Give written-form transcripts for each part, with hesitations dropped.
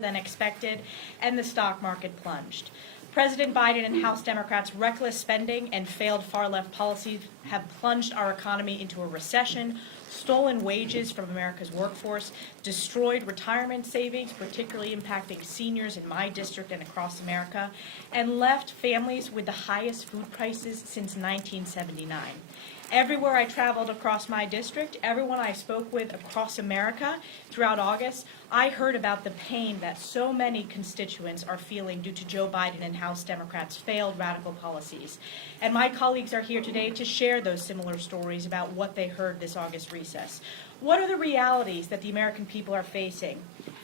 than expected, and the stock market plunged. President Biden and House Democrats' reckless spending and failed far-left policies have plunged our economy into a recession, stolen wages from America's workforce, destroyed retirement savings, particularly impacting seniors in my district and across America, and left families with the highest food prices since 1979. Everywhere I traveled across my district, everyone I spoke with across America throughout August, I heard about the pain that so many constituents are feeling due to Joe Biden and House Democrats' failed radical policies. And my colleagues are here today to share those similar stories about what they heard this August recess. What are the realities that the American people are facing?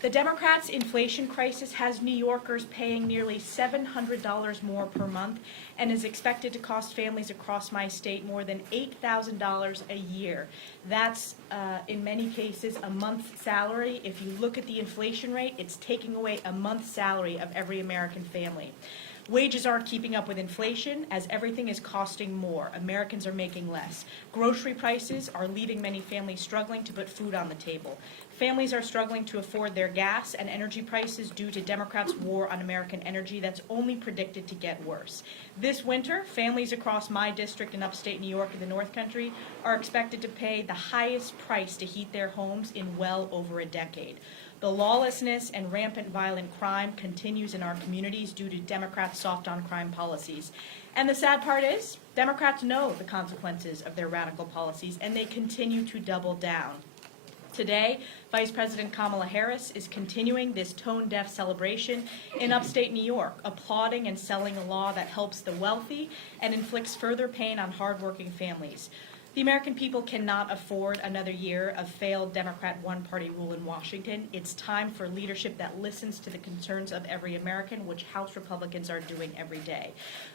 The Democrats' inflation crisis has New Yorkers paying nearly $700 more per month and is expected to cost families across my state more than $8,000 a year. That's, in many cases, a month's salary. If you look at the inflation rate, it's taking away a month's salary of every American family. Wages aren't keeping up with inflation as everything is costing more. Americans are making less. Grocery prices are leaving many families struggling to put food on the table. Families are struggling to afford their gas and energy prices due to Democrats' war on American energy that's only predicted to get worse. This winter, families across my district in upstate New York and the North Country are expected to pay the highest price to heat their homes in well over a decade. The lawlessness and rampant violent crime continues in our communities due to Democrats' soft-on-crime policies. And the sad part is, Democrats know the consequences of their radical policies, and they continue to double down. Today, Vice President Kamala Harris is continuing this tone-deaf celebration in upstate New York, applauding and selling a law that helps the wealthy and inflicts further pain on hardworking families. The American people cannot afford another year of failed Democrat one-party rule in Washington. It's time for leadership that listens to the concerns of every American, which House Republicans are doing every day.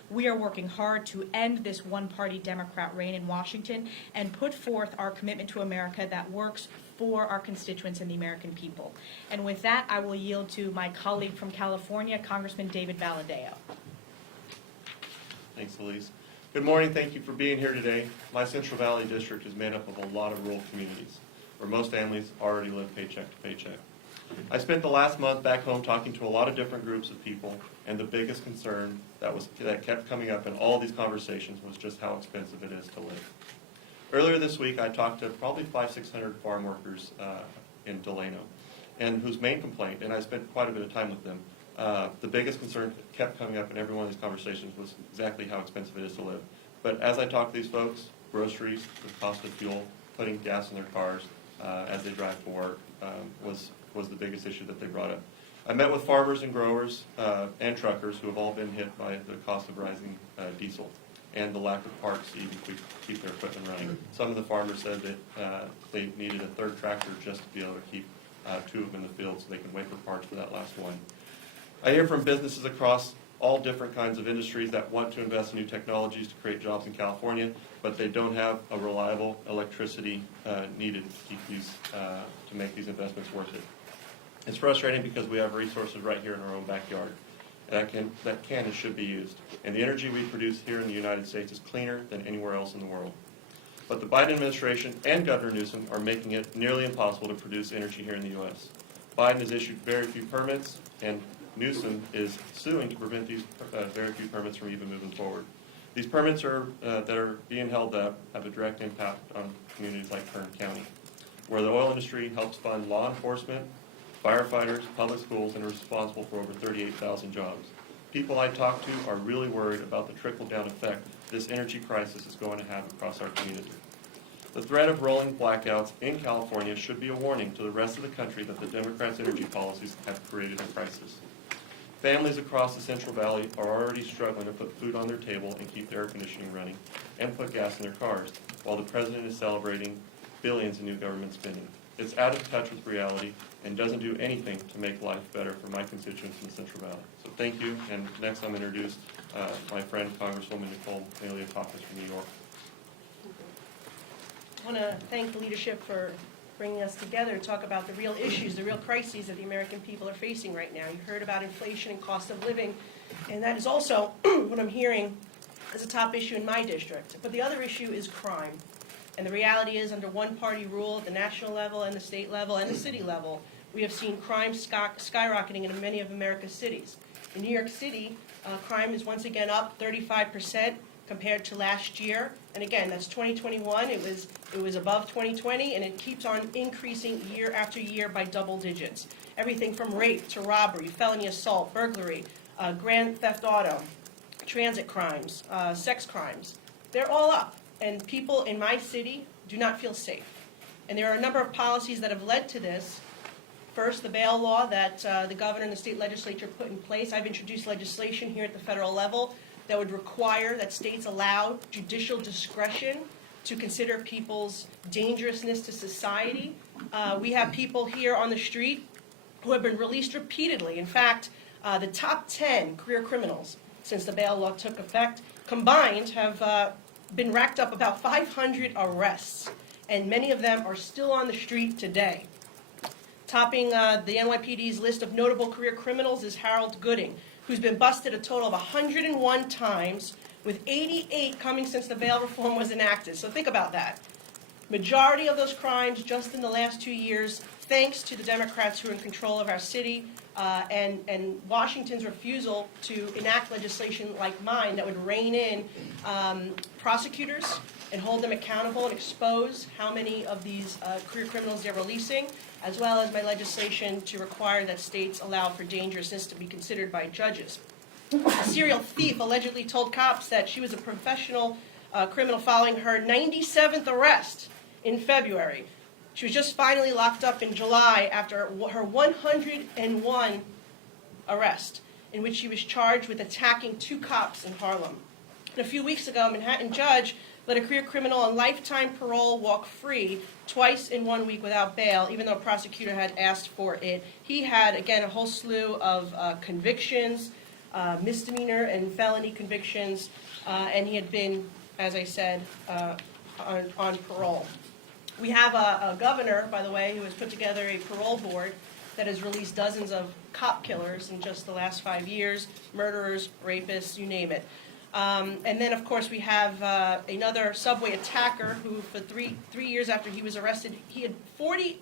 We are working hard to end this one-party Democrat reign in Washington and put forth our commitment to America that works for our constituents and the American people. And with that, I will yield to my colleague from California, Congressman David Valadao. Thanks, Elise. Good morning. Thank you for being here today. My Central Valley district is made up of a lot of rural communities where most families already live paycheck to paycheck. I spent the last month back home talking to a lot of different groups of people, and the biggest concern that kept coming up in all these conversations was just how expensive it is to live. Earlier this week, I talked to probably 500-600 farm workers in Delano, and whose main complaint, and I spent quite a bit of time with them, the biggest concern that kept coming up in every one of these conversations was exactly how expensive it is to live. But as I talked to these folks, groceries, the cost of fuel, putting gas in their cars as they drive to work was the biggest issue that they brought up. I met with farmers and growers and truckers who have all been hit by the cost of rising diesel and the lack of parts to even keep their equipment running. Some of the farmers said that they needed a third tractor just to be able to keep two of them in the field so they can wait for parts for that last one. I hear from businesses across all different kinds of industries that want to invest in new technologies to create jobs in California, but they don't have a reliable electricity needed to keep these, to make these investments worth it. It's frustrating because we have resources right here in our own backyard that can and should be used. And the energy we produce here in the United States is cleaner than anywhere else in the world. But the Biden administration and Governor Newsom are making it nearly impossible to produce energy here in the U.S. Biden has issued very few permits, and Newsom is suing to prevent these very few permits from even moving forward. These permits that are being held up have a direct impact on communities like Kern County, where the oil industry helps fund law enforcement, firefighters, public schools, and are responsible for over 38,000 jobs. People I talk to are really worried about the trickle-down effect this energy crisis is going to have across our community. The threat of rolling blackouts in California should be a warning to the rest of the country that the Democrats' energy policies have created a crisis. Families across the Central Valley are already struggling to put food on their table and keep their air conditioning running and put gas in their cars, while the president is celebrating billions in new government spending. It's out of touch with reality and doesn't do anything to make life better for my constituents in the Central Valley. So thank you, and next I'm introduced my friend Congresswoman Nicole Maliotakis from New York. I want to thank the leadership for bringing us together to talk about the real issues, the real crises that the American people are facing right now. You heard about inflation and cost of living, and that is also what I'm hearing as a top issue in my district. But the other issue is crime. And the reality is, under one-party rule at the national level and the state level and the city level, we have seen crime skyrocketing in many of America's cities. In New York City, crime is once again up 35% compared to last year. And again, that's 2021. It was above 2020, and it keeps on increasing year after year by double digits. Everything from rape to robbery, felony assault, burglary, grand theft auto, transit crimes, sex crimes. They're all up, and people in my city do not feel safe. And there are a number of policies that have led to this. First, the bail law that the governor and the state legislature put in place. I've introduced legislation here at the federal level that would require that states allow judicial discretion to consider people's dangerousness to society. We have people here on the street who have been released repeatedly. In fact, the top 10 career criminals since the bail law took effect combined have been racked up about 500 arrests, and many of them are still on the street today. Topping the NYPD's list of notable career criminals is Harold Gooding, who's been busted a total of 101 times, with 88 coming since the bail reform was enacted. So think about that. Majority of those crimes just in the last 2 years, thanks to the Democrats who are in control of our city, and Washington's refusal to enact legislation like mine that would rein in prosecutors and hold them accountable and expose how many of these career criminals they're releasing, as well as my legislation to require that states allow for dangerousness to be considered by judges. A serial thief allegedly told cops that she was a professional criminal following her 97th arrest in February. She was just finally locked up in July after her 101 arrest, in which she was charged with attacking 2 cops in Harlem. And a few weeks ago, a Manhattan judge let a career criminal on lifetime parole walk free twice in 1 week without bail, even though a prosecutor had asked for it. He had, again, a whole slew of convictions, misdemeanor and felony convictions, and he had been, as I said, on parole. We have a governor, by the way, who has put together a parole board that has released dozens of cop killers in just the last 5 years, murderers, rapists, you name it. And then, of course, we have another subway attacker who, for three years after he was arrested, he had 40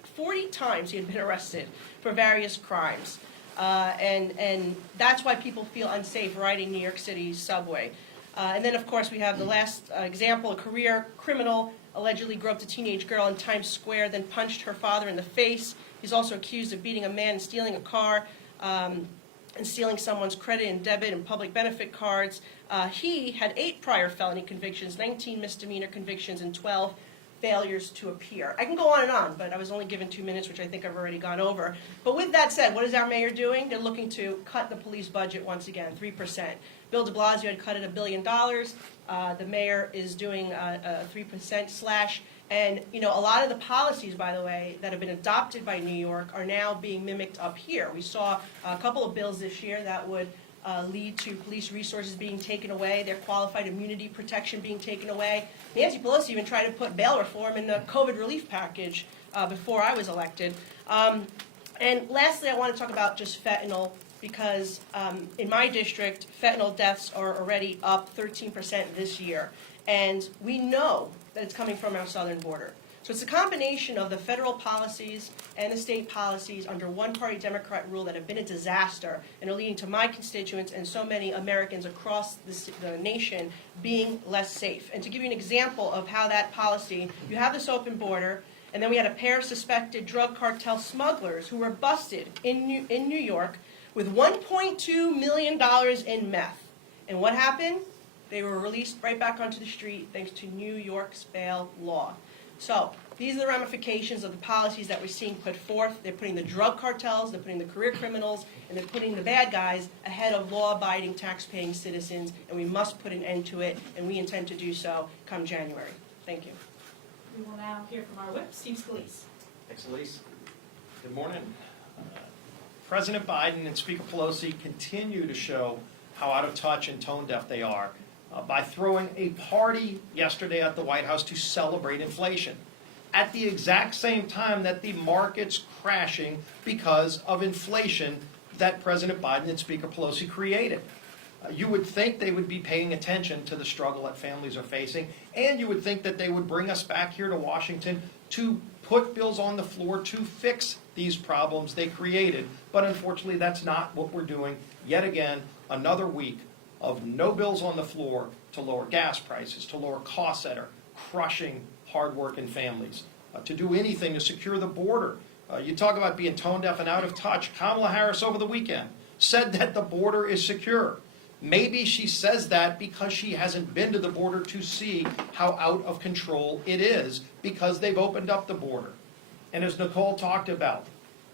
times he had been arrested for various crimes. And that's why people feel unsafe riding New York City's subway. And then, of course, we have the last example, a career criminal allegedly groped a teenage girl in Times Square, then punched her father in the face. He's also accused of beating a man and stealing a car, and stealing someone's credit and debit and public benefit cards. He had 8 prior felony convictions, 19 misdemeanor convictions, and 12 failures to appear. I can go on, but I was only given 2 minutes, which I think I've already gone over. But with that said, what is our mayor doing? They're looking to cut the police budget once again, 3%. Bill de Blasio had cut it $1 billion. The mayor is doing a 3% slash. And, you know, a lot of the policies, by the way, that have been adopted by New York are now being mimicked up here. We saw a couple of bills this year that would lead to police resources being taken away, their qualified immunity protection being taken away. Nancy Pelosi even tried to put bail reform in the COVID relief package before I was elected. And lastly, I want to talk about just fentanyl, because in my district, fentanyl deaths are already up 13% this year. And we know that it's coming from our southern border. So it's a combination of the federal policies and the state policies under one-party Democrat rule that have been a disaster and are leading to my constituents and so many Americans across the nation being less safe. And to give you an example of how that policy, you have this open border, and then we had a pair of suspected drug cartel smugglers who were busted in New York with $1.2 million in meth. And what happened? They were released right back onto the street thanks to New York's bail law. So these are the ramifications of the policies that we're seeing put forth. They're putting the drug cartels, they're putting the career criminals, and they're putting the bad guys ahead of law-abiding, tax-paying citizens, and we must put an end to it, and we intend to do so come January. Thank you. We will now hear from our whip, Steve Scalise. Thanks, Elise. Good morning. President Biden and Speaker Pelosi continue to show how out of touch and tone deaf they are by throwing a party yesterday at the White House to celebrate inflation at the exact same time that the market's crashing because of inflation that President Biden and Speaker Pelosi created. You would think they would be paying attention to the struggle that families are facing, and you would think that they would bring us back here to Washington to put bills on the floor to fix these problems they created. But unfortunately, that's not what we're doing. Yet again, another week of no bills on the floor to lower gas prices, to lower costs that are crushing hardworking families, to do anything to secure the border. You talk about being tone deaf and out of touch. Kamala Harris over the weekend said that the border is secure. Maybe she says that because she hasn't been to the border to see how out of control it is, because they've opened up the border. And as Nicole talked about,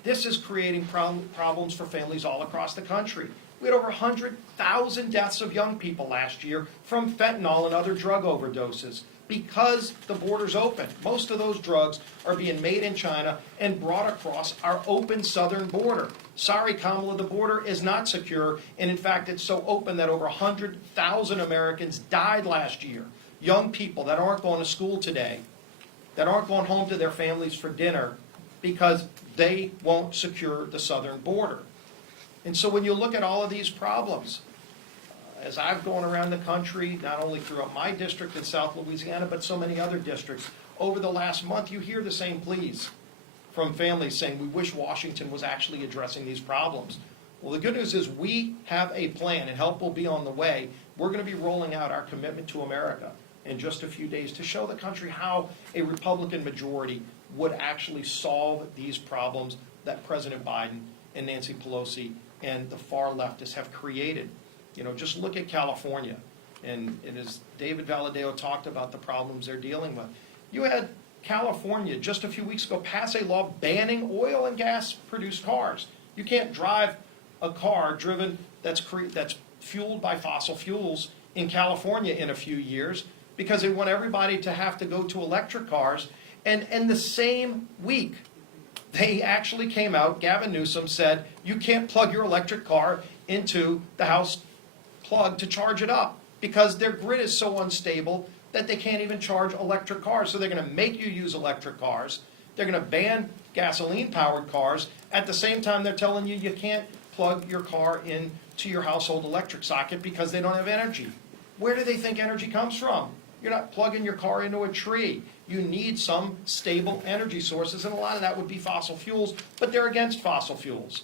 this is creating problems for families all across the country. We had over 100,000 deaths of young people last year from fentanyl and other drug overdoses because the border's open. Most of those drugs are being made in China and brought across our open southern border. Sorry, Kamala, the border is not secure, and in fact, it's so open that over 100,000 Americans died last year. Young people that aren't going to school today, that aren't going home to their families for dinner because they won't secure the southern border. And so when you look at all of these problems, as I've gone around the country, not only throughout my district in South Louisiana, but so many other districts, over the last month, you hear the same pleas from families saying, we wish Washington was actually addressing these problems. Well, the good news is we have a plan, and help will be on the way. We're going to be rolling out our commitment to America in just a few days to show the country how a Republican majority would actually solve these problems that President Biden and Nancy Pelosi and the far leftists have created. You know, just look at California, and as David Valadeo talked about the problems they're dealing with. You had California just a few weeks ago pass a law banning oil and gas produced cars. You can't drive a car driven that's fueled by fossil fuels in California in a few years because they want everybody to have to go to electric cars. And the same week, they actually came out, Gavin Newsom said, you can't plug your electric car into the house plug to charge it up because their grid is so unstable that they can't even charge electric cars. So they're going to make you use electric cars. They're going to ban gasoline-powered cars. At the same time, they're telling you you can't plug your car into your household electric socket because they don't have energy. Where do they think energy comes from? You're not plugging your car into a tree. You need some stable energy sources, and a lot of that would be fossil fuels, but they're against fossil fuels.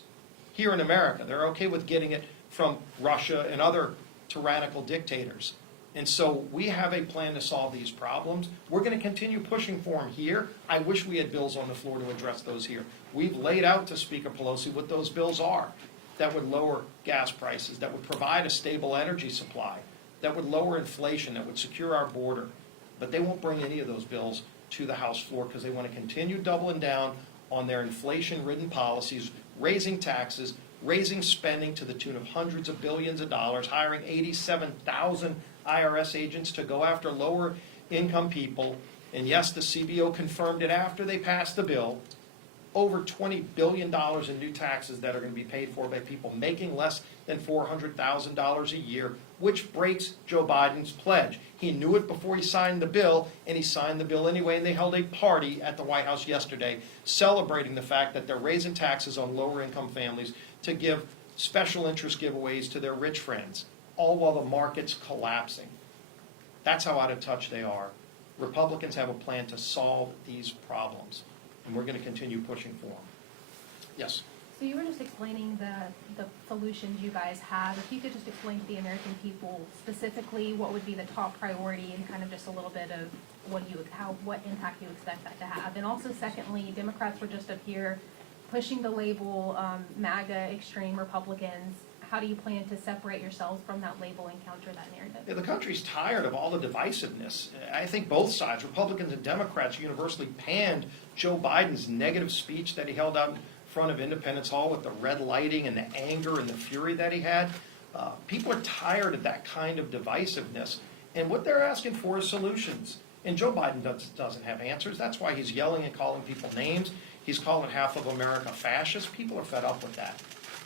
Here in America, they're okay with getting it from Russia and other tyrannical dictators. And so we have a plan to solve these problems. We're going to continue pushing for them here. I wish we had bills on the floor to address those here. We've laid out to Speaker Pelosi what those bills are that would lower gas prices, that would provide a stable energy supply, that would lower inflation, that would secure our border. But they won't bring any of those bills to the House floor because they want to continue doubling down on their inflation-ridden policies, raising taxes, raising spending to the tune of hundreds of billions of dollars, hiring 87,000 IRS agents to go after lower-income people. And yes, the CBO confirmed it after they passed the bill. Over $20 billion in new taxes that are going to be paid for by people making less than $400,000 a year, which breaks Joe Biden's pledge. He knew it before he signed the bill, and he signed the bill anyway, and they held a party at the White House yesterday celebrating the fact that they're raising taxes on lower-income families to give special interest giveaways to their rich friends, all while the market's collapsing. That's how out of touch they are. Republicans have a plan to solve these problems, and we're going to continue pushing for them. Yes? So you were just explaining the solutions you guys have. If you could just explain to the American people specifically what would be the top priority and kind of just a little bit of what impact you expect that to have. And also secondly, Democrats were just up here pushing the label MAGA extreme Republicans. How do you plan to separate yourselves from that label and counter that narrative? Yeah, the country's tired of all the divisiveness. I think both sides, Republicans and Democrats, universally panned Joe Biden's negative speech that he held out in front of Independence Hall with the red lighting and the anger and the fury that he had. People are tired of that kind of divisiveness, and what they're asking for is solutions. And Joe Biden doesn't have answers. That's why he's yelling and calling people names. He's calling half of America fascist. People are fed up with that.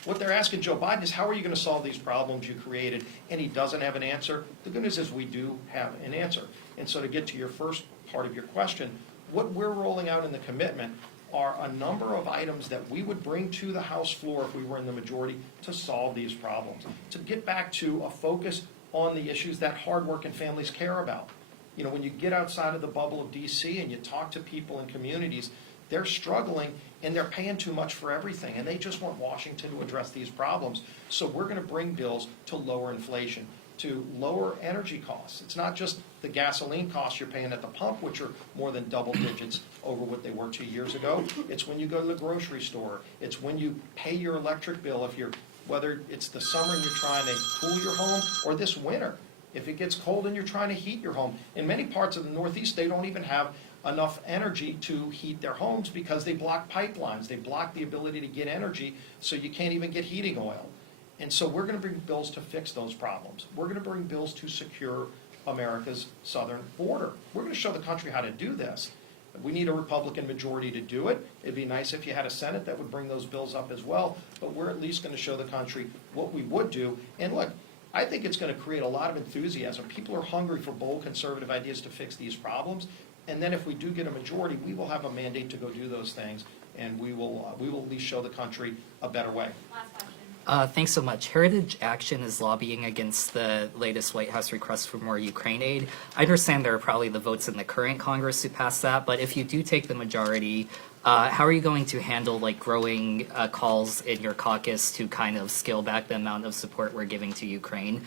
What they're asking Joe Biden is, how are you going to solve these problems you created? And he doesn't have an answer. The good news is we do have an answer. And so to get to your first part of your question, what we're rolling out in the commitment are a number of items that we would bring to the House floor if we were in the majority to solve these problems. To get back to a focus on the issues that hardworking families care about. You know, when you get outside of the bubble of D.C. and you talk to people in communities, they're struggling and they're paying too much for everything, and they just want Washington to address these problems. So we're going to bring bills to lower inflation, to lower energy costs. It's not just the gasoline costs you're paying at the pump, which are more than double digits over what they were 2 years ago. It's when you go to the grocery store. It's when you pay your electric bill, whether it's the summer and you're trying to cool your home, or this winter, if it gets cold and you're trying to heat your home. In many parts of the Northeast, they don't even have enough energy to heat their homes because they block pipelines. They block the ability to get energy, so you can't even get heating oil. And so we're going to bring bills to fix those problems. We're going to bring bills to secure America's southern border. We're going to show the country how to do this. We need a Republican majority to do it. It'd be nice if you had a Senate that would bring those bills up as well, but we're at least going to show the country what we would do. And look, I think it's going to create a lot of enthusiasm. People are hungry for bold conservative ideas to fix these problems. And then if we do get a majority, we will have a mandate to go do those things, and we will at least show the country a better way. Last question. Thanks so much. Heritage Action is lobbying against the latest White House request for more Ukraine aid. I understand there are probably the votes in the current Congress to pass that, but if you do take the majority, how are you going to handle growing calls in your caucus to kind of scale back the amount of support we're giving to Ukraine?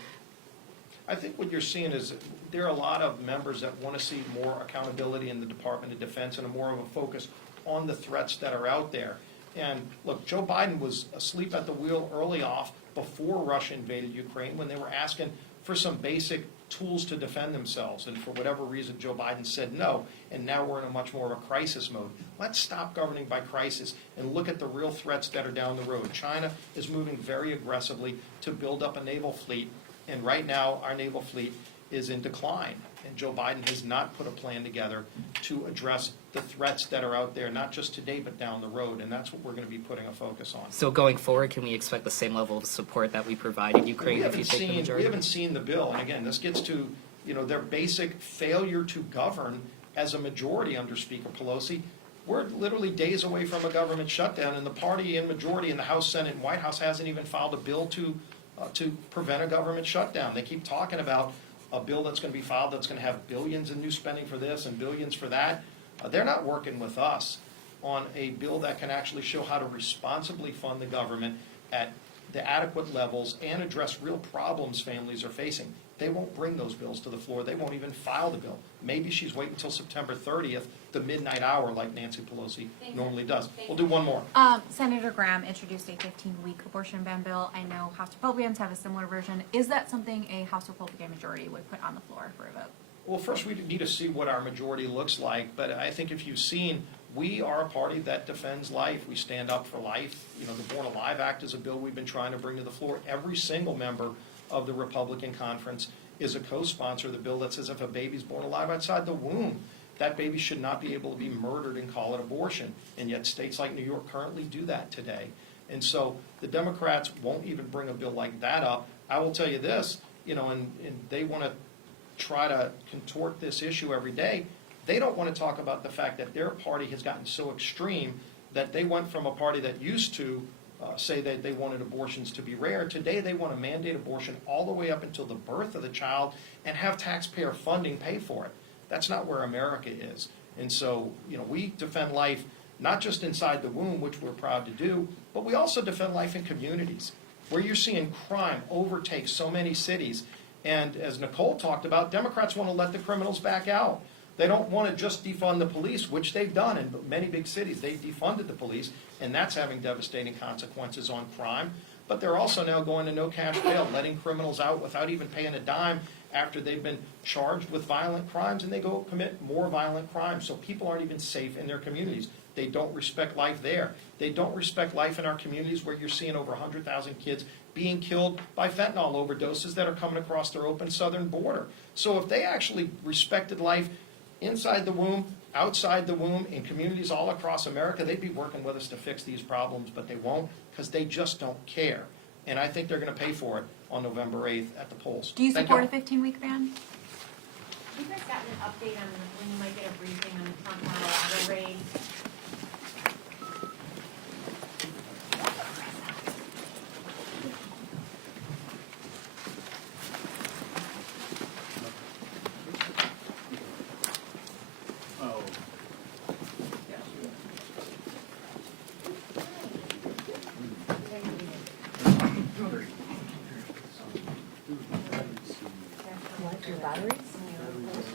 I think what you're seeing is there are a lot of members that want to see more accountability in the Department of Defense and more of a focus on the threats that are out there. And look, Joe Biden was asleep at the wheel early off before Russia invaded Ukraine when they were asking for some basic tools to defend themselves. And for whatever reason, Joe Biden said no, and now we're in a much more of a crisis mode. Let's stop governing by crisis and look at the real threats that are down the road. China is moving very aggressively to build up a naval fleet, and right now our naval fleet is in decline. And Joe Biden has not put a plan together to address the threats that are out there, not just today, but down the road. And that's what we're going to be putting a focus on. So going forward, can we expect the same level of support that we provided Ukraine if you take the We majority? haven't seen the bill. And again, this gets to their basic failure to govern as a majority under Speaker Pelosi. We're literally days away from a government shutdown, and the party in majority in the House, Senate, and White House hasn't even filed a bill to prevent a government shutdown. They keep talking about a bill that's going to be filed that's going to have billions in new spending for this and billions for that. They're not working with us on a bill that can actually show how to responsibly fund the government at the adequate levels and address real problems families are facing. They won't bring those bills to the floor. They won't even file the bill. Maybe she's waiting until September 30th, the midnight hour, like Nancy Pelosi normally does. We'll do one more. Senator Graham introduced a 15-week abortion ban bill. I know House Republicans have a similar version. Is that something a House Republican majority would put on the floor for a vote? Well, first we need to see what our majority looks like, but I think if you've seen, we are a party that defends life. We stand up for life. The Born Alive Act is a bill we've been trying to bring to the floor. Every single member of the Republican conference is a co-sponsor of the bill that says if a baby's born alive outside the womb, that baby should not be able to be murdered and call it abortion. And yet states like New York currently do that today. And so the Democrats won't even bring a bill like that up. I will tell you this, and they want to try to contort this issue every day. They don't want to talk about the fact that their party has gotten so extreme that they went from a party that used to say that they wanted abortions to be rare. Today they want to mandate abortion all the way up until the birth of the child and have taxpayer funding pay for it. That's not where America is. And so, we defend life not just inside the womb, which we're proud to do, but we also defend life in communities where you're seeing crime overtake so many cities. And as Nicole talked about, Democrats want to let the criminals back out. They don't want to just defund the police, which they've done in many big cities. They've defunded the police, and that's having devastating consequences on crime. But they're also now going to no cash bail, letting criminals out without even paying a dime after they've been charged with violent crimes, and they go commit more violent crimes. So people aren't even safe in their communities. They don't respect life there. They don't respect life in our communities where you're seeing over 100,000 kids being killed by fentanyl overdoses that are coming across their open southern border. So if they actually respected life inside the womb, outside the womb, in communities all across America, they'd be working with us to fix these problems, but they won't because they just don't care. And I think they're going to pay for it on November 8th at the polls. Do you Thank support you. a 15-week ban? Have you guys gotten an update on when you might get a briefing on the Trump raid? Your batteries?